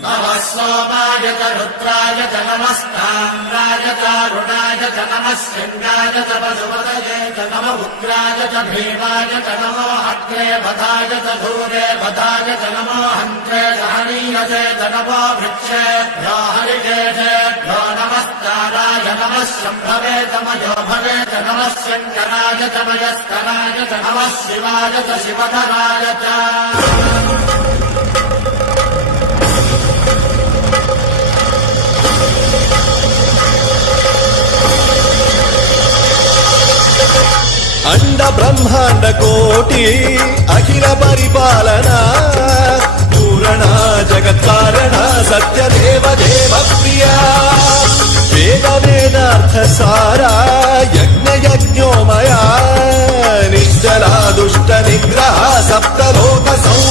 नमः सोमाय च रुद्राय च नमस्ताम्राय च रुणाय च नमः सिंहाय च पशुपतये च नमः उग्राय च भीमाय च नमो अग्रे बधाय च धूरे बधाय च नमो हन्त्रे च हनीयसे च नमो वृक्षेभ्यो हरिकेशेभ्यो नमस्काराय नमः शम्भवे च मयो भवे च नमः शङ्कराय च मयस्कराय च नमः शिवाय च शिवधराय च अंड ब्रह्मांड कोटि अखिल परिपालना पूरणा जगत्कारणा सत्यदेव देव प्रिया वेद वेदार्थ सारा यज्ञ यज्ञोमया निश्चला दुष्ट निग्रह सप्तलोक संहारा